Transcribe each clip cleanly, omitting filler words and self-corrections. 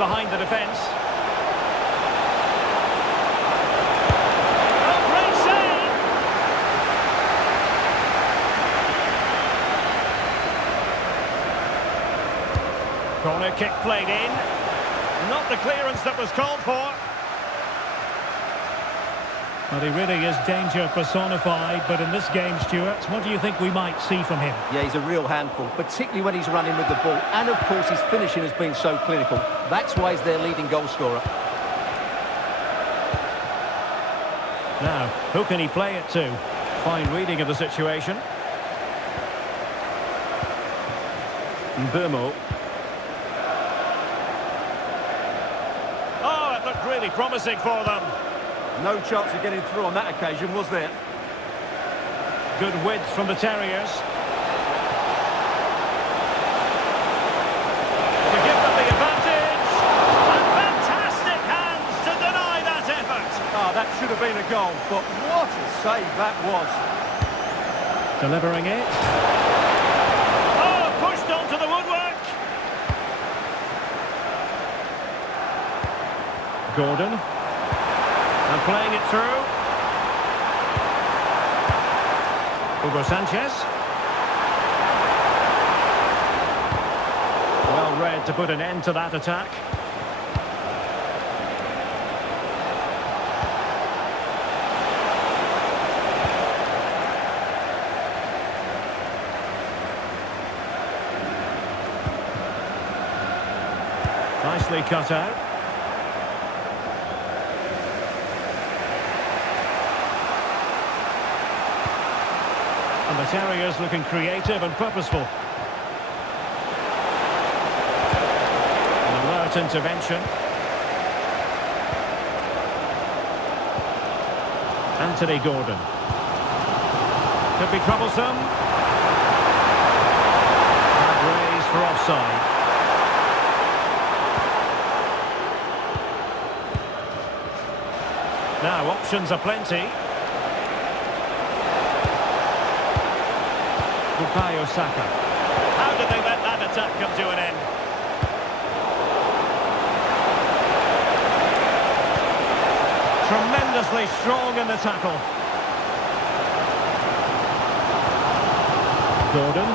behind the defence. Oh, great save! Corner kick played in. Not the clearance that was called for. Well, he really is danger personified, but in this game, Stuart, what do you think we might see from him? Yeah, he's a real handful, particularly when he's running with the ball. And, of course, his finishing has been so clinical. That's why he's their leading goal scorer. Now, who can he play it to? Fine reading of the situation. Mbeumo. Oh, it looked really promising for them. No chance of getting through on that occasion, was there? Good width from the Terriers. To give them the advantage. And fantastic hands to deny that effort. Ah, that should have been a goal, but what a save that was. Delivering it. Oh, pushed onto the woodwork. Gordon. And playing it through. Hugo Sanchez. Well read to put an end to that attack. Nicely cut out. And the Terriers looking creative and purposeful. An alert intervention. Anthony Gordon. Could be troublesome. Flag raised for offside. Now options are plenty. Bukayo Saka. How did they let that attack come to an end? Tremendously strong in the tackle. Gordon.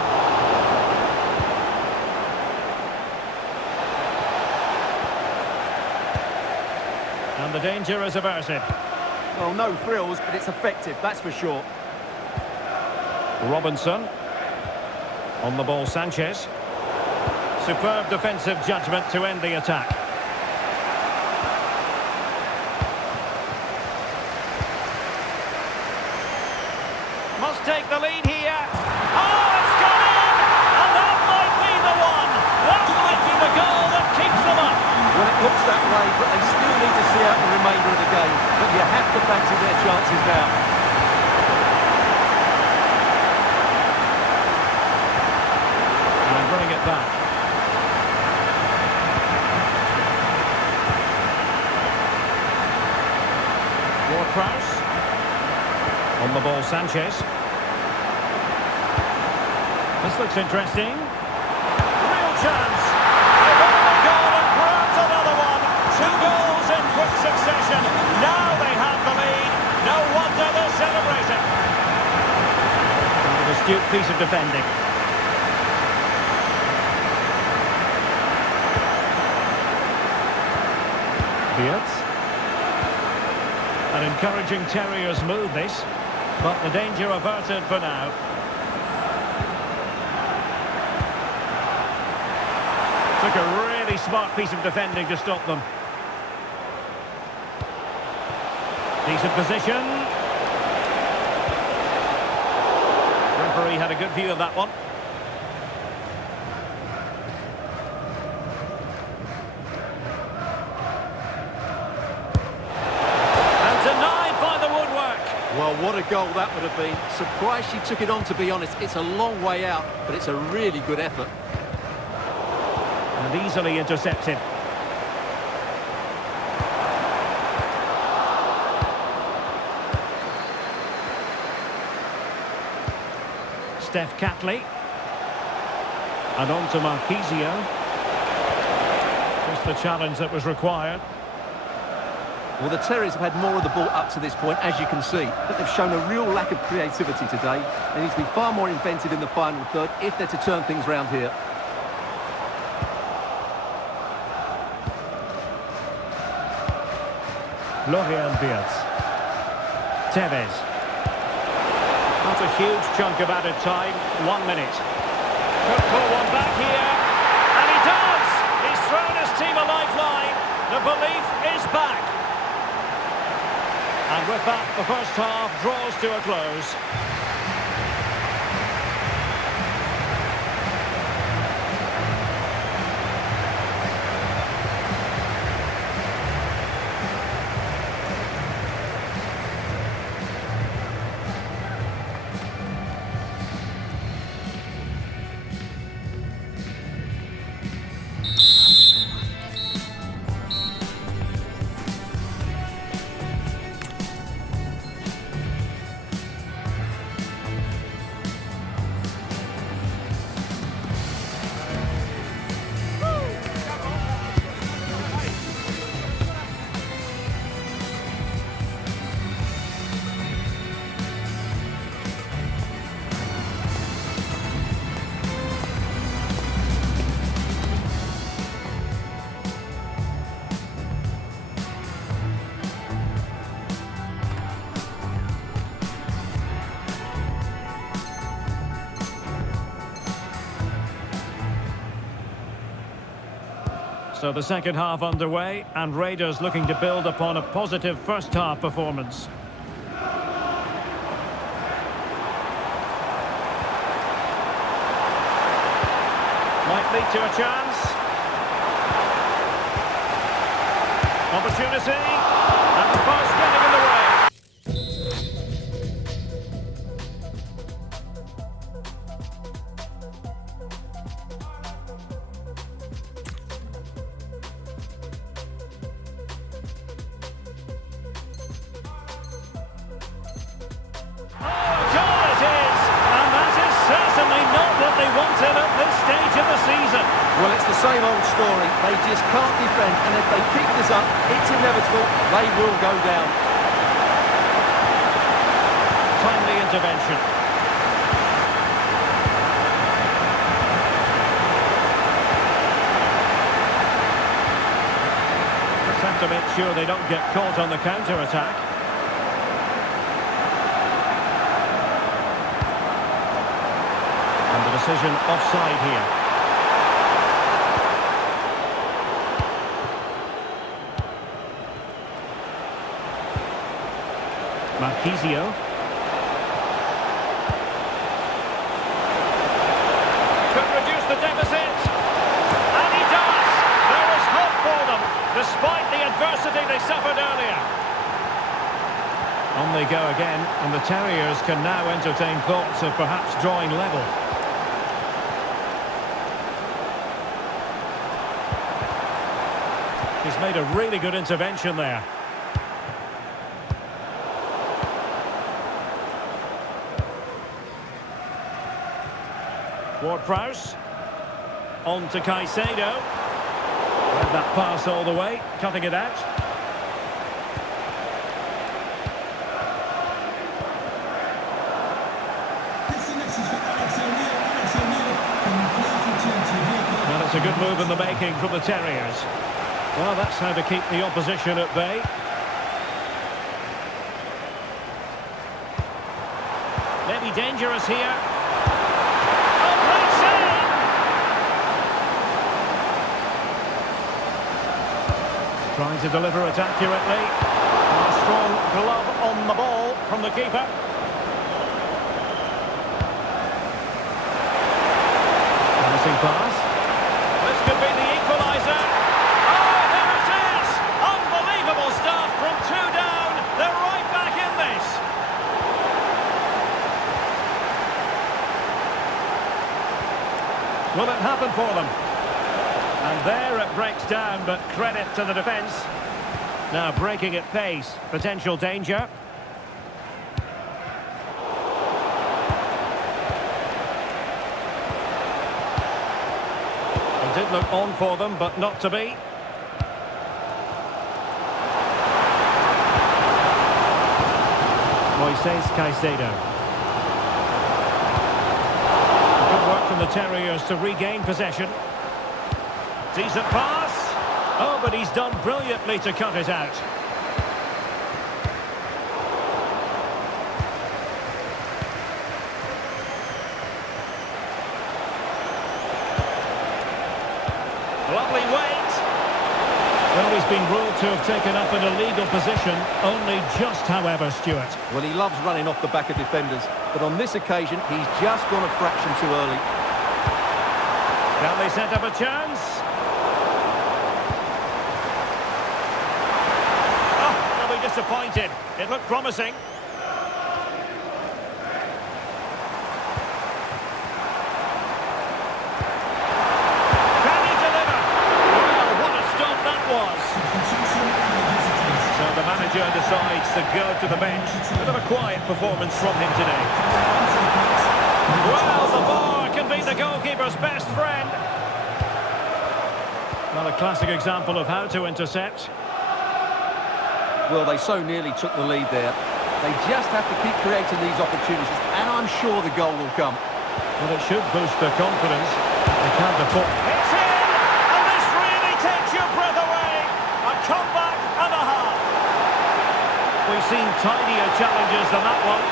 And the danger is averted. Well, no frills, but it's effective, that's for sure. Robinson. On the ball, Sanchez. Superb defensive judgment to end the attack. Must take the lead here. Oh, it's gone in! And that might be the one. That might be the goal that keeps them up. Well, it looks that way, but they still need to see out the remainder of the game. But you have to fancy their chances now. And bring it back. Ward-Prowse. On the ball, Sanchez. This looks interesting. Real chance. They've got the goal and perhaps another one. 2 goals in quick succession. Now they have the lead. No wonder they're celebrating. An astute piece of defending. Beard. An encouraging Terriers move this, but the danger averted for now. Took a really smart piece of defending to stop them. Decent position. Referee had a good view of that one. And denied by the woodwork. Well, what a goal that would have been. Surprised she took it on, to be honest. It's a long way out, but it's a really good effort. And easily intercepted. Steph Catley. And on to Marquisio. Just the challenge that was required. Well, the Terriers have had more of the ball up to this point, as you can see, but they've shown a real lack of creativity today. They need to be far more inventive in the final third if they're to turn things round here. Florian Wirtz. Tevez. Not a huge chunk of added time. 1 minute. Could pull one back here. And he does! He's thrown his team a lifeline. The belief is back. And with that, the first half draws to a close. So the second half underway, and Raiders looking to build upon a positive first half performance. Might lead to a chance. Opportunity. And the pass getting in the way. Well, it's the same old story. They just can't defend, and if they keep this up, it's inevitable. They will go down. Timely intervention. Just have to make sure they don't get caught on the counter-attack. And the decision offside here. Marquisio. Could reduce the deficit. And he does! There is hope for them, despite the adversity they suffered earlier. On they go again, and the Terriers can now entertain thoughts of perhaps drawing level. He's made a really good intervention there. Ward-Prowse, on to Caicedo, read that pass all the way, cutting it out. Well, it's a good move in the making from the Terriers. Well, that's how to keep the opposition at bay. Maybe dangerous here. Trying to deliver it accurately. A strong glove on the ball from the keeper. Promising pass. This could be the equaliser. Oh, there it is! Unbelievable stuff from 2 down. They're right back in this. Will it happen for them? And there it breaks down, but credit to the defence. Now breaking at pace, potential danger. It did look on for them, but not to be. Moises Caicedo. Good work from the Terriers to regain possession. Decent pass. Oh, but he's done brilliantly to cut it out. Lovely weight. Well, he's been ruled to have taken up an illegal position, only just, however, Stuart. Well, he loves running off the back of defenders, but on this occasion, he's just gone a fraction too early. Can they set up a chance? Oh, they'll be disappointed. It looked promising. Can he deliver? Well, what a stop that was. So the manager decides to go to the bench. Bit of a quiet performance from him today. Well, the bar can be the goalkeeper's best friend. Well, a classic example of how to intercept. Well, they so nearly took the lead there. They just have to keep creating these opportunities, and I'm sure the goal will come. Well, it should boost their confidence. They can't afford... It's in! And this really takes your breath away! A comeback and a half. We've seen tidier challenges than that one.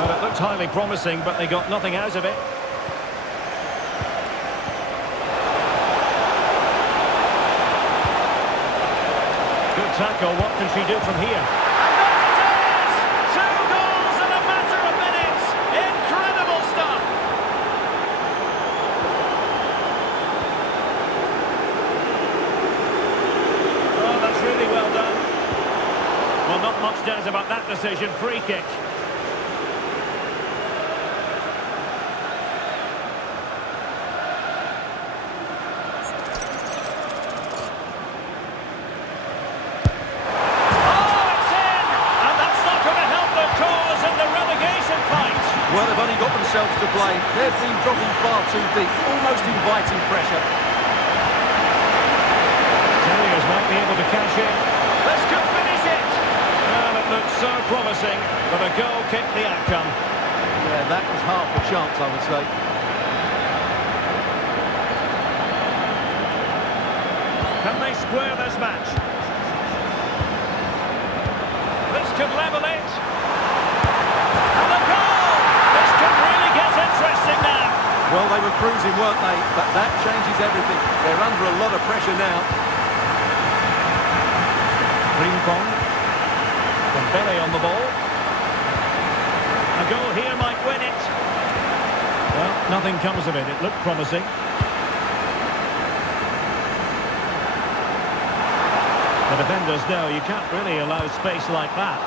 Well, it looked highly promising, but they got nothing out of it. Good tackle. What can she do from here? And there it is! 2 goals in a matter of minutes! Incredible stuff! Oh, that's really well done. Well, not much doubt about that decision. Free kick. Well, they've only got themselves to blame. They've been dropping far too deep, almost inviting pressure. Terriers might be able to cash in. This could finish it! Well, it looked so promising, but a goal kicked the outcome. Yeah, that was half a chance, I would say. Can they square this match? This could level it. And a goal! This could really get interesting now. Well, they were cruising, weren't they? But that changes everything. They're under a lot of pressure now. Frimpong. Dembele on the ball. A goal here might win it. Well, nothing comes of it. It looked promising. The defenders know you can't really allow space like that.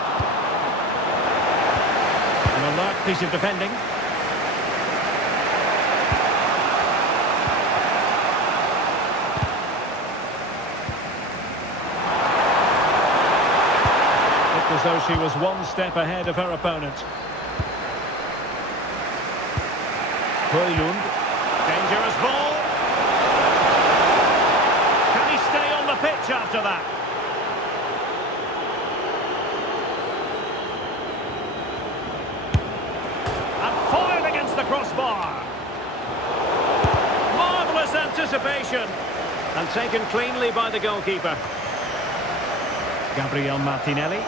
An alert piece of defending. Looked as though she was one step ahead of her opponent. Højlund. Dangerous ball. Can he stay on the pitch after that? The crossbar. Marvellous anticipation. And taken cleanly by the goalkeeper. Gabriel Martinelli.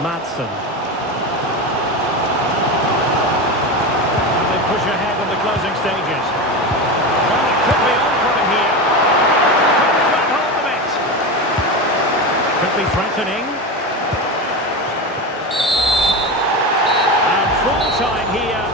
Madsen. And they push ahead in the closing stages. Well, it could be on for him here. Couldn't grab hold of it. Could be threatening. And full time here.